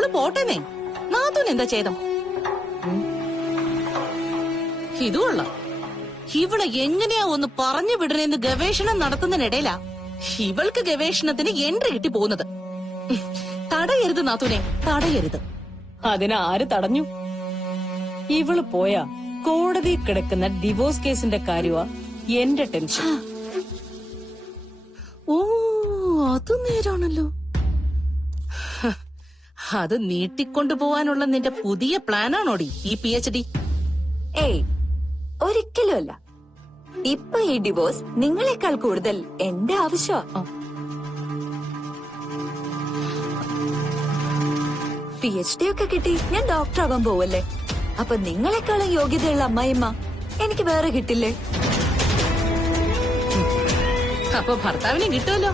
അവള് പോട്ടേനെ. നാത്തൂന് എന്താ ചെയ്തം? ഇതുകൊള്ള ഇവളെ എങ്ങനെയാ ഒന്ന് പറഞ്ഞു വിടണെന്ന് ഗവേഷണം നടത്തുന്നതിനിടയിലാ ഇവൾക്ക് ഗവേഷണത്തിന് എൻട്രി കിട്ടി പോകുന്നത്. തടയരുത് നാത്തൂനെ, തടയരുത്. അതിനാര് തടഞ്ഞു? ഇവള് പോയാ കോടതി കിടക്കുന്ന ഡിവോഴ്സ് കേസിന്റെ കാര്യമാ എന്റെ ടെൻഷൻ. ഓ, അത് നേരാണല്ലോ. അത് നീട്ടിക്കൊണ്ടുപോവാനുള്ള നിന്റെ പുതിയ പ്ലാനാണോടി ഈ PhD? ഏയ്, ഒരിക്കലുമല്ല. ഇപ്പൊ ഈ ഡിവോഴ്സ് നിങ്ങളെക്കാൾ കൂടുതൽ എന്റെ ആവശ്യമാ. PhD ഒക്കെ കിട്ടി ഞാൻ ഡോക്ടർ ആവാൻ പോവല്ലേ. അപ്പൊ നിങ്ങളെക്കാളും യോഗ്യതയുള്ള അമ്മായിമ്മ എനിക്ക് വേറെ കിട്ടില്ലേ? അപ്പൊ ഭർത്താവിനെ കിട്ടുമല്ലോ.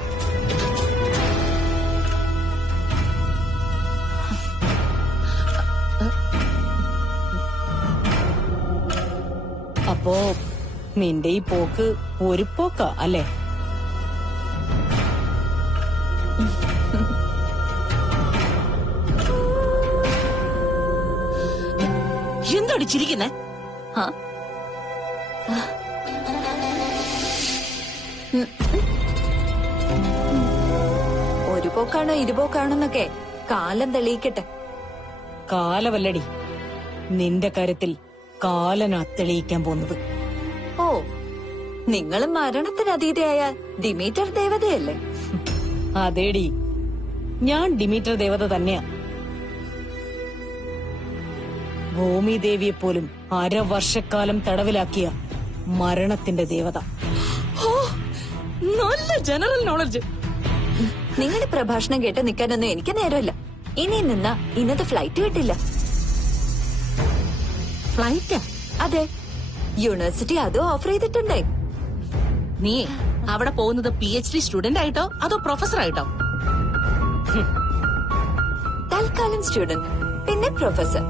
അപ്പോ നിന്റെ ഈ പോക്ക് ഒരു പോക്കാ അല്ലേ? എന്താണ് ചിരിക്കുന്നേ? ഒരു പോക്കാണോ ഇരുപോക്കാണോന്നൊക്കെ കാലം തെളിയിക്കട്ടെ. കാലവല്ലടി നിന്റെ കാര്യത്തിൽ കാലനാ തെളിയിക്കാൻ പോകുന്നത്. ഓ, നിങ്ങളും മരണത്തിനതീതയായ ഡിമീറ്റർ ദേവതയല്ലേ? അതേടി, ഞാൻ ഡിമീറ്റർ ദേവത തന്നെയാ. ഭൂമിദേവിയെ പോലും അരവർഷക്കാലം തടവിലാക്കിയ മരണത്തിന്റെ ദേവത. നല്ല ജനറൽ നോളജ്. നിങ്ങളുടെ പ്രഭാഷണം കേട്ട് നിൽക്കാനൊന്നും എനിക്ക് നേരമില്ല. ഇനി നിന്നാ ഇന്നത്തെ ഫ്ലൈറ്റ് കിട്ടില്ല. ഫ്ലൈറ്റാ? അതെ, യൂണിവേഴ്സിറ്റി അതോ ഓഫർ ചെയ്തിട്ടുണ്ടേ. നീ അവിടെ പോകുന്നത് PhD സ്റ്റുഡന്റ് ആയിട്ടോ അതോ പ്രൊഫസർ ആയിട്ടോ? തൽക്കാലം സ്റ്റുഡന്റ്, പിന്നെ പ്രൊഫസർ.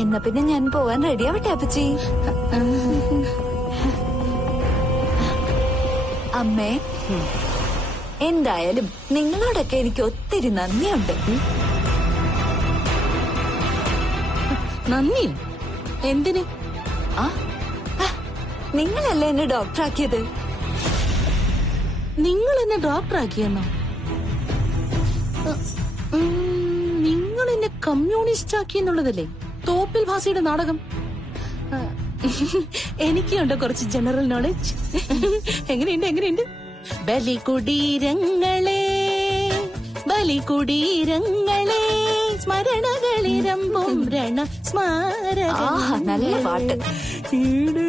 എന്നാ പിന്നെ ഞാൻ പോവാൻ റെഡിയാവട്ടെ അപ്പച്ചി. അമ്മേ, എന്തായാലും നിങ്ങളോടൊക്കെ എനിക്ക് ഒത്തിരി നന്ദിയുണ്ട്. നന്ദി? എന്തിന്? നിങ്ങളല്ലേ എന്നെ ഡോക്ടറാക്കിയത്. നിങ്ങൾ എന്നെ ഡോക്ടറാക്കിയെന്നോ? നിങ്ങൾ എന്നെ കമ്മ്യൂണിസ്റ്റ് ആക്കി എന്നുള്ളതല്ലേ തോപ്പിൽ ഭാസിയുടെ നാടകം? എനിക്കുണ്ട് കുറച്ച് ജനറൽ നോളജ്. എങ്ങനെയുണ്ട്? ബലികുടീരങ്ങളെ ബലികുടീരങ്ങളെ സ്മരണകളിരമ്പും രണ സ്മാരക. നല്ല പാട്ട്.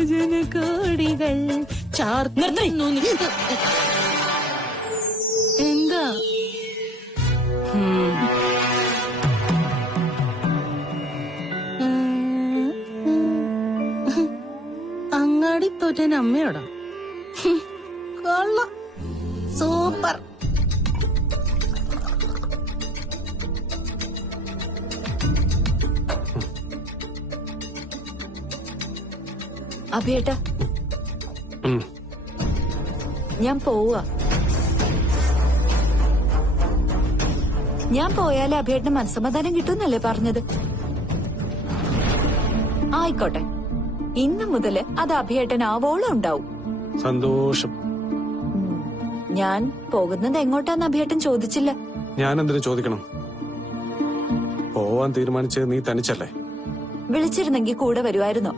ജനകോടികൾ ചാർന്നു. എന്താ? അങ്ങാടി തോറ്റൻ അമ്മയോടാ? കൊള്ള, സൂപ്പർ. അഭിയേട്ടാ, ഞാൻ പോവാ. ഞാൻ പോയാലേ അഭിയേട്ടന് മനസ്സമാധാനം കിട്ടുന്നല്ലേ പറഞ്ഞത്? ആയിക്കോട്ടെ, ഇന്നു മുതല് അത് അഭിയേട്ടൻ ആവോളം ഉണ്ടാവും. സന്തോഷം. ഞാൻ പോകുന്നത് എങ്ങോട്ടാന്ന് അഭിയേട്ടൻ ചോദിച്ചില്ല. ഞാൻ എന്തിനു ചോദിക്കണം? പോവാൻ തീരുമാനിച്ചത് നീ തനിച്ചല്ലേ? വിളിച്ചിരുന്നെങ്കിൽ കൂടെ വരുമായിരുന്നോ?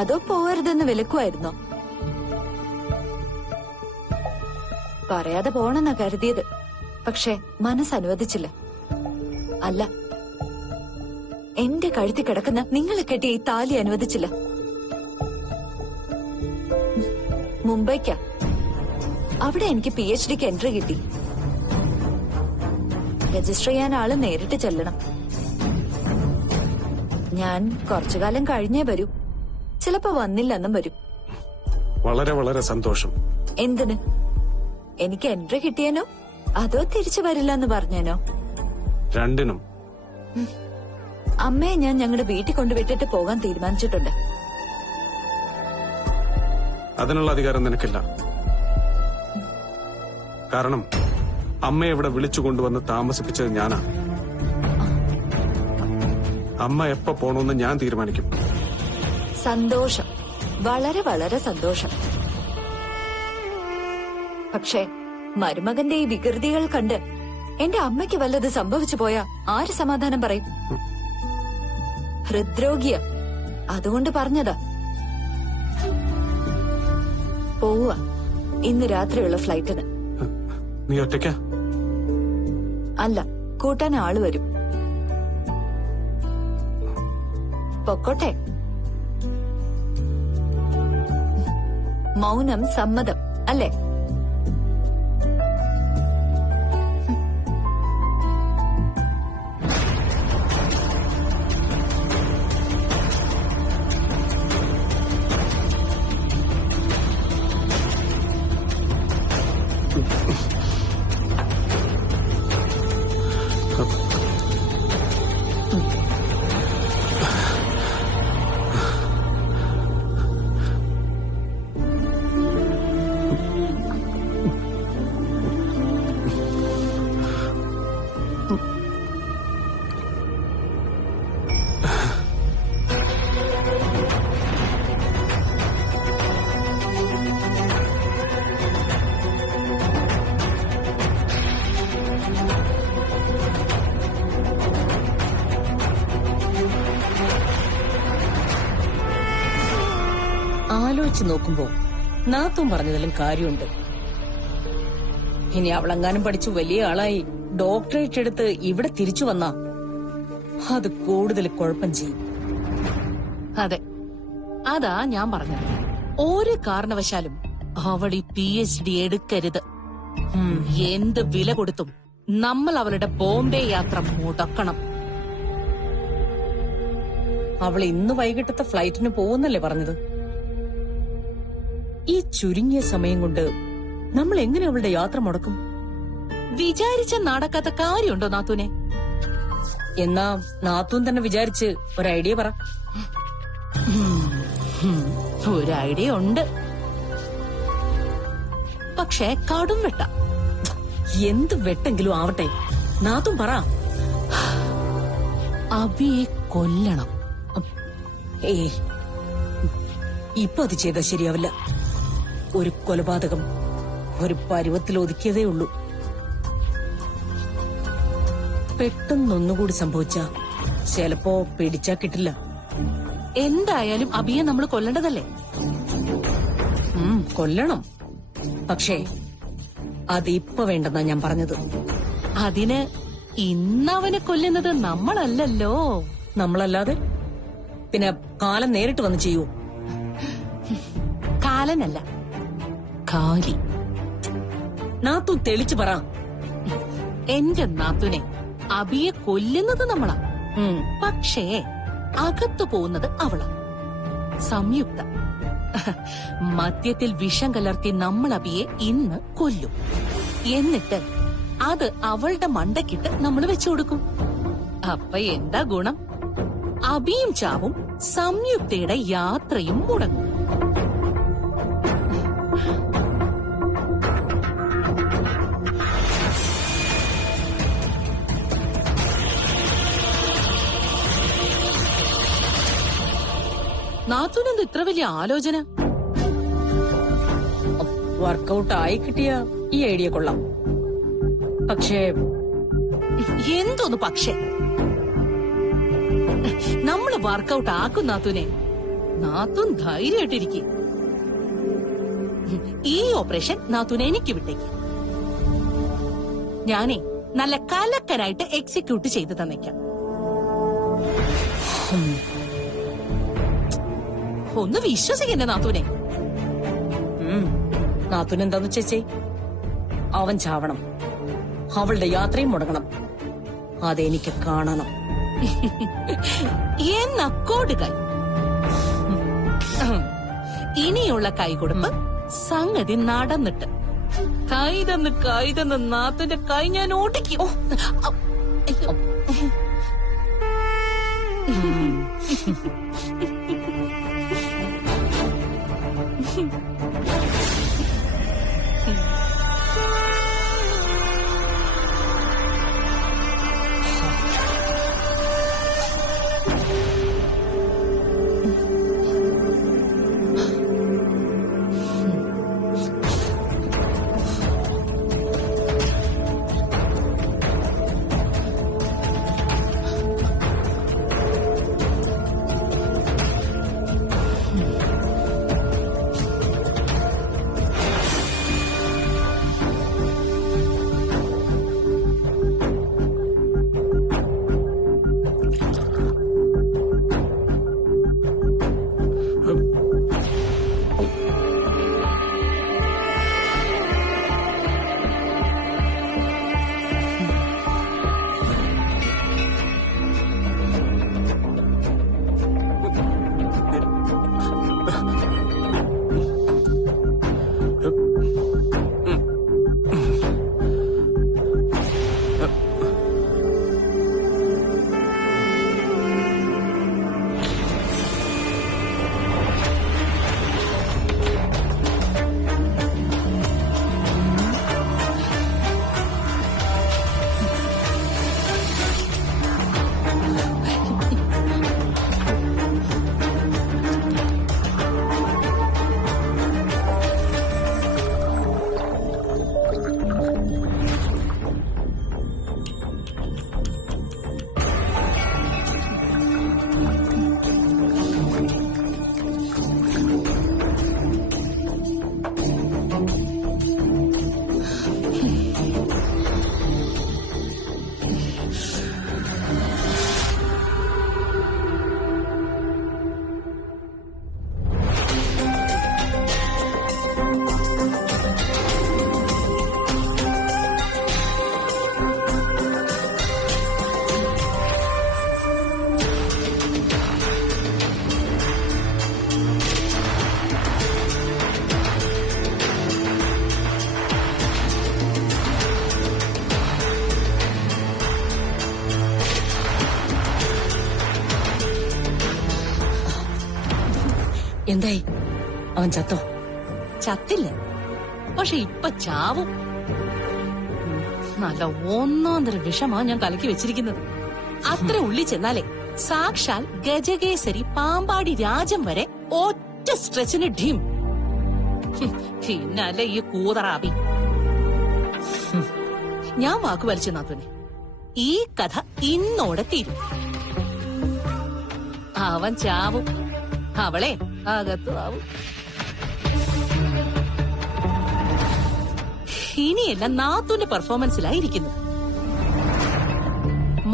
അതോ പോവരുതെന്ന് വിലക്കുമായിരുന്നോ? പറയാതെ പോണെന്നാ കരുതിയത്. പക്ഷെ മനസ്സനുവദിച്ചില്ല. അല്ല, എന്റെ കഴുത്തി കിടക്കുന്ന നിങ്ങളെ കെട്ടിയ ഈ താലി അനുവദിച്ചില്ല. മുംബൈക്കാ. അവിടെ എനിക്ക് PhDക്ക് എൻട്രി കിട്ടി. രജിസ്റ്റർ ചെയ്യാൻ ആള് നേരിട്ട് ചെല്ലണം. ഞാൻ കുറച്ചു കാലം കഴിഞ്ഞേ വരൂ. ചിലപ്പോ വന്നില്ലെന്നും വരും. വളരെ വളരെ സന്തോഷം. എന്തിന്? എനിക്ക് എൻട്രി കിട്ടിയേനോ അതോ തിരിച്ചു വരില്ല എന്ന് പറഞ്ഞേനോ? രണ്ടിനും. അമ്മയെ ഞാൻ ഞങ്ങളുടെ വീട്ടിൽ കൊണ്ടുവിട്ടിട്ട് പോകാൻ തീരുമാനിച്ചിട്ടുണ്ട്. അതിനുള്ള അധികാരം നിനക്കില്ല. കാരണം അമ്മയെ ഇവിടെ വിളിച്ചു കൊണ്ടുവന്ന് താമസിപ്പിച്ചത് ഞാനാ. അമ്മ എപ്പോ പോണോന്ന് ഞാൻ തീരുമാനിക്കും. സന്തോഷം, വളരെ വളരെ സന്തോഷം. പക്ഷേ മരുമകന്റെ ഈ വികൃതികൾ കണ്ട് എന്റെ അമ്മയ്ക്ക് വല്ലത് സംഭവിച്ചു പോയാ ആര് സമാധാനം പറയും? ഹൃദ്രോഗിയ, അതുകൊണ്ട് പറഞ്ഞതാ. പോവുക ഇന്ന് രാത്രിയുള്ള ഫ്ലൈറ്റിന്. നീ ഒറ്റയ്ക്കാ? അല്ല, കൂട്ടാൻ ആള് വരും. പൊക്കോട്ടെ. മൗനം സമ്മതം അല്ലേ? ആലോചിച്ച് നോക്കുമ്പോ നാത്തും പറഞ്ഞതിലും കാര്യമുണ്ട്. ഇനി അവളെങ്ങാനും പഠിച്ചു വലിയ ആളായി ഡോക്ടറേറ്റ് എടുത്ത് ഇവിടെ തിരിച്ചു വന്നാ അത് കൂടുതൽ കുഴപ്പം ചെയ്യും. അതെ, അതാ ഞാൻ പറഞ്ഞത്. ഒരു കാരണവശാലും അവൾ ഈ PhD എടുക്കരുത്. എന്ത് വില കൊടുത്തും നമ്മൾ അവളുടെ ബോംബെ യാത്ര മുടക്കണം. അവൾ ഇന്ന് വൈകിട്ടത്തെ ഫ്ലൈറ്റിന് പോകുന്നല്ലേ പറഞ്ഞത്? ഈ ചുരുങ്ങിയ സമയം കൊണ്ട് നമ്മൾ എങ്ങനെ അവളുടെ യാത്ര മുടക്കും? വിചാരിച്ച നടക്കാത്ത കാര്യമുണ്ടോ നാത്തൂനെ? എന്നാ നാത്തൂൻ തന്നെ വിചാരിച്ച് ഒരു ഐഡിയ പറ. ഒരു ഐഡിയ ഉണ്ട്, പക്ഷേ കടും വെട്ട. എന്ത് വെട്ടെങ്കിലും ആവട്ടെ, നാത്തും പറ. അബിയെ കൊല്ലണം. ഏയ്, ഇപ്പൊ അത് ചെയ്താൽ ശരിയാവില്ല. ഒരു കൊലപാതകം ഒരു പരുവത്തിൽ ഒതുക്കിയതേ ഉള്ളൂ. പെട്ടെന്നൊന്നുകൂടി സംഭവിച്ച ചിലപ്പോ പിടിച്ചാ കിട്ടില്ല. എന്തായാലും അബിയെ നമ്മൾ കൊല്ലേണ്ടതല്ലേ? കൊല്ലണം, പക്ഷേ അതിപ്പോ വേണ്ടെന്നാ ഞാൻ പറഞ്ഞത്. അതിന് ഇന്നവനെ കൊല്ലുന്നത് നമ്മളല്ലല്ലോ. നമ്മളല്ലാതെ പിന്നെ കാലം നേരിട്ട് വന്ന് ചെയ്യൂ? കാലനല്ല, കാലി. നാത്തു തെളിച്ചു പറ. എന്റെ നാത്തുനെ അബിയെ കൊല്ലുന്നത് നമ്മളാ, പക്ഷേ അകത്തു പോകുന്നത് അവളാ. സംയുക്ത മദ്യത്തിൽ വിഷം കലർത്തി നമ്മൾ അബിയെ ഇന്ന് കൊല്ലും. എന്നിട്ട് അത് അവളുടെ മണ്ടക്കിട്ട് നമ്മൾ വെച്ചു കൊടുക്കും. അപ്പൊ എന്താ ഗുണം? അബിയും ചാവും, സംയുക്തയുടെ യാത്രയും മുടങ്ങും. നാത്തൂനെന്ത് ഇത്ര വലിയ ആലോചന? വർക്കൗട്ട് ആയി കിട്ടിയ ഈ ഐഡിയ കൊള്ളാം. പക്ഷേ എന്തോന്ന് പക്ഷേ? നമ്മള് വർക്കൗട്ട് ആക്കും നാത്തൂനെ. നാത്തൂൻ ധൈര്യമായിട്ടിരിക്കും. ഈ ഓപ്പറേഷൻ നാത്തൂനെ എനിക്ക് വിട്ടേക്ക്. ഞാനേ നല്ല കലക്കനായിട്ട് എക്സിക്യൂട്ട് ചെയ്ത് തന്നേക്കാം. ഒന്ന് വിശ്വസിക്കണ്ടേ നാത്തൂനെ? നാത്തൂനെന്താന്ന് ചേച്ചേ? അവൻ ചാവണം, അവളുടെ യാത്രയും മുടങ്ങണം. അതെനിക്ക് കാണണം. എന്നക്കോട് കൈ. ഇനിയുള്ള കൈകൊടുപ്പ് സംഗതി നടന്നിട്ട്. കൈതന്ന് നാത്തൂന്റെ കൈ ഞാൻ ഓടിക്കും. എന്തായി? അവൻ ചത്തോ? ചത്തില്ല, പക്ഷെ ഇപ്പൊ ചാവും. നല്ല ഒന്നാം തരം വിഷമാ ഞാൻ കലക്കി വെച്ചിരിക്കുന്നത്. അത്ര ഉള്ളി ചെന്നാലേ സാക്ഷാൽ ഗജകേസരി പാമ്പാടി രാജം വരെ ഒറ്റ സ്ട്രെച്ചിന് ഢീം. പിന്നല്ല ഈ കൂതറാബി. ഞാൻ വാക്ക് വലിച്ചു നാത്തുനെ, ഈ കഥ ഇന്നോടെ തീരും. അവൻ ചാവും, അവളെ അകത്തു ആവും. ഇനിയെല്ലാം നാത്തൂന്റെ പെർഫോമൻസിലായിരിക്കുന്നത്.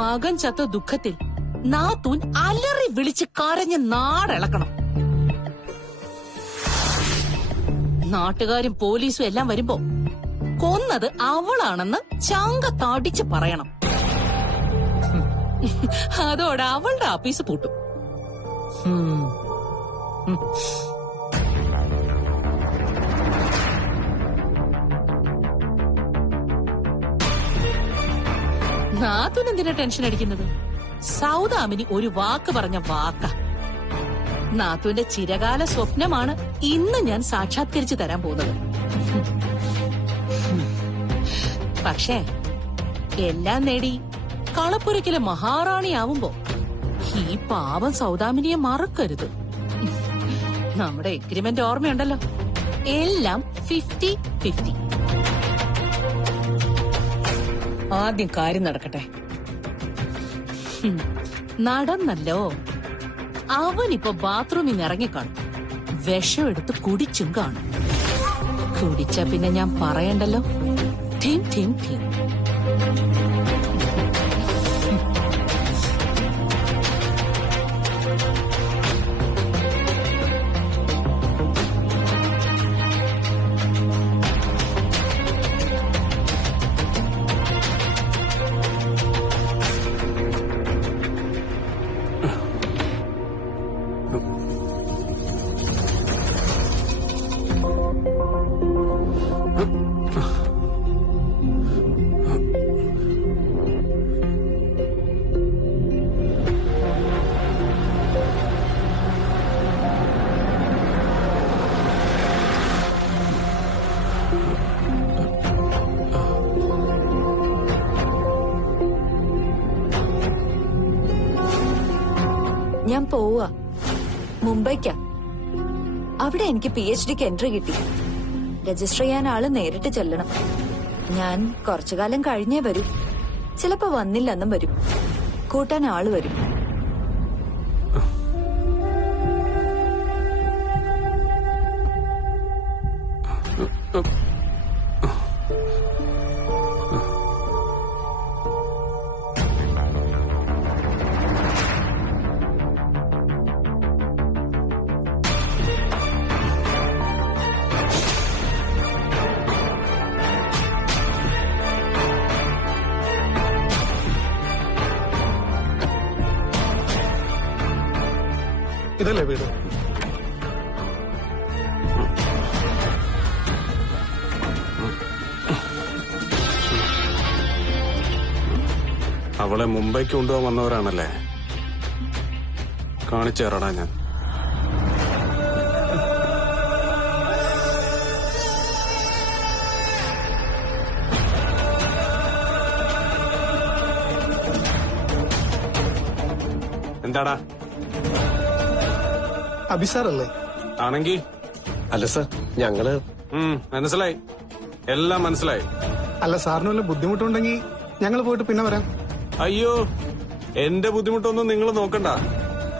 മകൻ ചത്ത ദുഃഖത്തിൽ നാത്തൂൻ അലറി വിളിച്ച് കരഞ്ഞ് നാടിളക്കണം. നാട്ടുകാരും പോലീസും എല്ലാം വരുമ്പോ കൊന്നത് അവളാണെന്ന് ചങ്കത്തടിച്ച് പറയണം. അതോടെ അവളുടെ ആപ്പീസ് പൂട്ടും. നാത്തൂൻ എന്തിനാ ടെൻഷൻ അടിക്കുന്നത്? സൗദാമിനി ഒരു വാക്ക് പറഞ്ഞ വാക്ക. നാത്തൂന്റെ ചിരകാല സ്വപ്നമാണ് ഇന്ന് ഞാൻ സാക്ഷാത്കരിച്ചു തരാൻ പോകുന്നത്. പക്ഷേ എല്ലാം നേടി കളപ്പുരക്കിലെ മഹാറാണിയാവുമ്പോ ഈ പാവം സൗദാമിനിയെ മറക്കരുത്. നമ്മുടെ എഗ്രിമെന്റ് ഓർമ്മയുണ്ടല്ലോ, എല്ലാം 50-50. ആദ്യം കാര്യം നടക്കട്ടെ. നടന്നല്ലോ. അവനിപ്പോ ബാത്റൂമിൽ നിന്ന് ഇറങ്ങിക്കാണും, വിഷം എടുത്ത് കുടിച്ചും കാണും. കുടിച്ച പിന്നെ ഞാൻ പറയണ്ടല്ലോ, ടീം ടീം ടീം. ഞാൻ പോവാ മുംബൈക്കാ. അവിടെ എനിക്ക് PhDക്ക് എൻട്രി കിട്ടി. രജിസ്റ്റർ ചെയ്യാൻ ആള് നേരിട്ട് ചെല്ലണം. ഞാൻ കുറച്ചു കാലം കഴിഞ്ഞേ വരൂ. ചിലപ്പോ വന്നില്ലെന്നും വരും. കൂട്ടാൻ ആള് വരും. ഇതല്ലേ വീട്? അവളെ മുംബൈക്ക് കൊണ്ടുപോകാൻ വന്നവരാണല്ലേ? കാണിച്ചേറടാ ഞാൻ. എന്താടാ? അഭിസാറല്ലേ? ആണെങ്കി അല്ല സർ, ഞങ്ങള് മനസ്സിലായി, എല്ലാം മനസ്സിലായി. അല്ല, സാറിന് വല്ല ബുദ്ധിമുട്ടുണ്ടെങ്കിൽ ഞങ്ങൾ പോയിട്ട് പിന്നെ വരാം. അയ്യോ, എന്റെ ബുദ്ധിമുട്ടൊന്നും നിങ്ങൾ നോക്കണ്ട.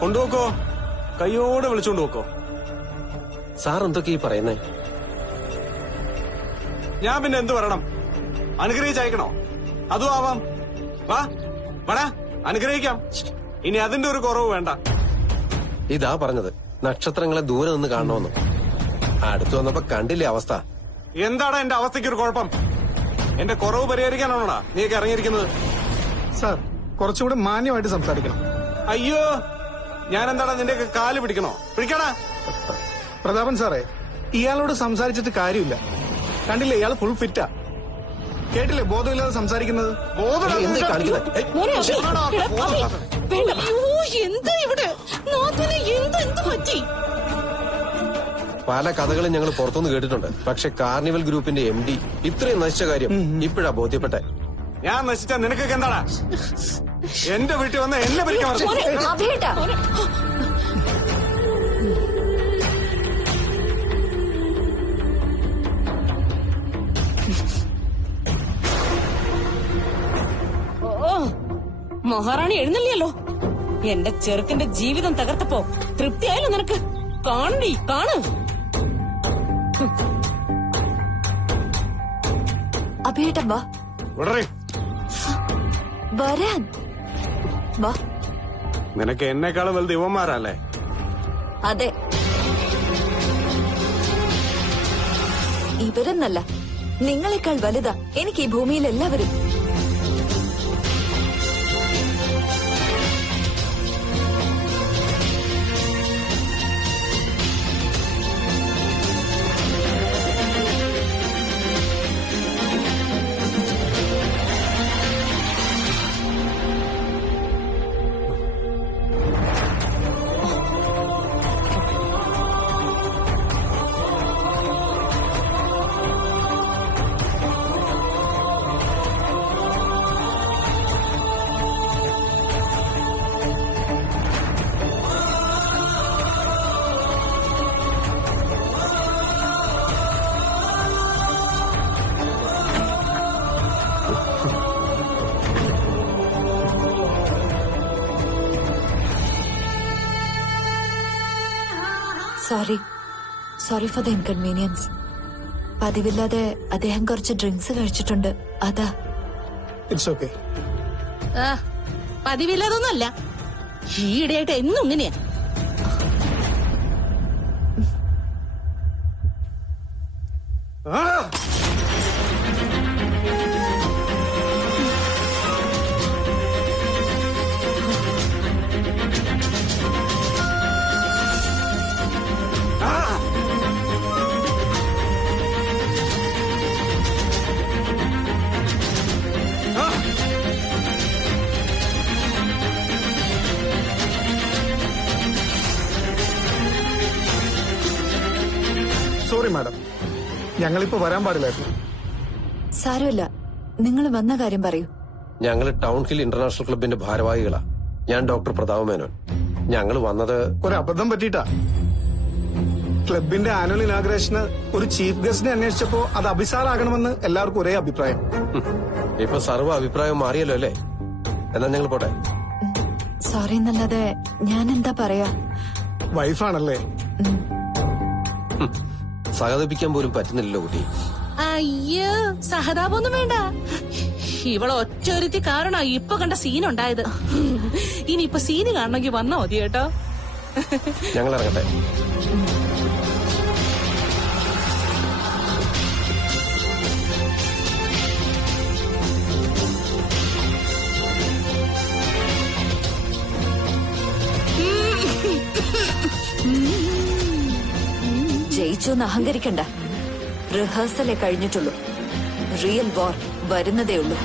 കൊണ്ടുപോക്കോ, കയ്യോടെ വിളിച്ചോണ്ട് പോക്കോ. സാർ എന്തൊക്കെയാ പറയുന്നേ? ഞാൻ പിന്നെ എന്ത് പറയണം? അനുഗ്രഹിച്ചയക്കണോ? അതും ആവാം. വാ വടാ, അനുഗ്രഹിക്കാം. ഇനി അതിന്റെ ഒരു കുറവ് വേണ്ട. ഇതാ പറഞ്ഞത്, നക്ഷത്രങ്ങളെ ദൂരെ നിന്ന് കാണണമെന്ന്. അടുത്ത് വന്നപ്പോ കണ്ടില്ലേ അവസ്ഥ? എന്താടാ എന്റെ അവസ്ഥയ്ക്ക് ഒരു കുഴപ്പം? എന്റെ കുറവ് പരിഹരിക്കാനാണോടാ നീക്ക് ഇറങ്ങിയിരിക്കുന്നത്? സാർ, കുറച്ചുകൂടെ മാന്യമായിട്ട് സംസാരിക്കണം. അയ്യോ, ഞാൻ എന്താടാ നിന്റെ കാല് പിടിക്കണോ? പിടിക്കടാ. പ്രതാപൻ സാറേ, ഇയാളോട് സംസാരിച്ചിട്ട് കാര്യമില്ല. കണ്ടില്ലേ, ഇയാൾ ഫുൾ ഫിറ്റാ. കേട്ടില്ലേ ബോധമില്ലാതെ സംസാരിക്കുന്നത്? എന്ത് കാണിക്കുന്നത്? എന്താ ഇവിടെ? എന്ത് പറ്റി? പല കഥകളും ഞങ്ങൾ പുറത്തുനിന്ന് കേട്ടിട്ടുണ്ട്. പക്ഷെ കാർണിവൽ ഗ്രൂപ്പിന്റെ MD ഇത്രയും നശിച്ച കാര്യം ഇപ്പോഴാ ബോധ്യപ്പെട്ടെ. ഞാൻ നശിച്ച നിനക്കൊക്കെ എന്താടാ? എന്റെ വീട്ടിൽ വന്ന് എന്നെ ഭരിക്കാൻ പറഞ്ഞു. അഭിയേട്ടാ ഓ മഹാറാണി എഴുന്നള്ളിയല്ലോ. എന്റെ ചെറുക്കന്റെ ജീവിതം തകർത്തപ്പോ തൃപ്തിയായല്ലോ നിനക്ക്? കാണണ്ടി കാണു. അഭിയേട്ടാ വാ വിടറി. വരാൻ വാ. നിനക്ക് എന്നെക്കാളും വലുത് ഇവന്മാരല്ലേ? അതെ, ഇവരെന്നല്ല, നിങ്ങളെക്കാൾ വലുതാ എനിക്ക് ഈ ഭൂമിയിൽ എല്ലാവരും. Sorry for the inconvenience. പതിവില്ലാതെ അദ്ദേഹം കുറച്ച് ഡ്രിങ്ക്സ് കഴിച്ചിട്ടുണ്ട്, അതാ. It's okay. പതിവില്ലാതൊന്നുമല്ല, ഈയിടെയായിട്ട് എന്നും ഇങ്ങനെയാ. സോറി മാഡം, ഞങ്ങളിപ്പോ വരാൻ പാടില്ലായിരുന്നു. സാരമില്ല, നിങ്ങൾ വന്ന കാര്യം പറയൂ. ഞങ്ങൾ ടൗൺ ഹിൽ ഇന്റർനാഷണൽ ക്ലബിന്റെ ഭാരവാഹികളാ. ഞാൻ ഡോക്ടർ പ്രതാപ് മേനോൻ. ഞങ്ങൾ വന്നത് ഒരു അബദ്ധം പറ്റിയിട്ടാ. ക്ലബിന്റെ ആനുവൽ ഇനാഗ്രേഷന് ഒരു ചീഫ് ഗസ്റ്റിനെ അന്വേഷിച്ചപ്പോ അത് അഭിസാറാകണമെന്ന് എല്ലാവർക്കും ഒരേ അഭിപ്രായം. ഇപ്പൊ സർവ്വ അഭിപ്രായം മാറിയല്ലോ അല്ലേ? എന്നാ ഞങ്ങൾ പോട്ടെ. സോറി എന്നല്ലാതെ ഞാൻ എന്താ പറയാ. വൈഫാണല്ലേ? സഹതപിക്കാൻ പോലും പറ്റുന്നില്ലല്ലോ കുട്ടി. അയ്യോ, സഹതാപൊന്നും വേണ്ട. ഇവളെ ഒറ്റൊരുത്തി കാരണ ഇപ്പൊ കണ്ട സീനുണ്ടായത്. ഇനിയിപ്പൊ സീന് കാണണമെങ്കിൽ വന്നാ മതി കേട്ടോ. ഞങ്ങൾ ഇറങ്ങട്ടെ. ജയിച്ചു എന്ന് അഹങ്കരിക്കണ്ട. റിഹേഴ്സലേ കഴിഞ്ഞിട്ടുള്ളൂ. റിയൽ വാർ വരുന്നതേ ഉള്ളൂ.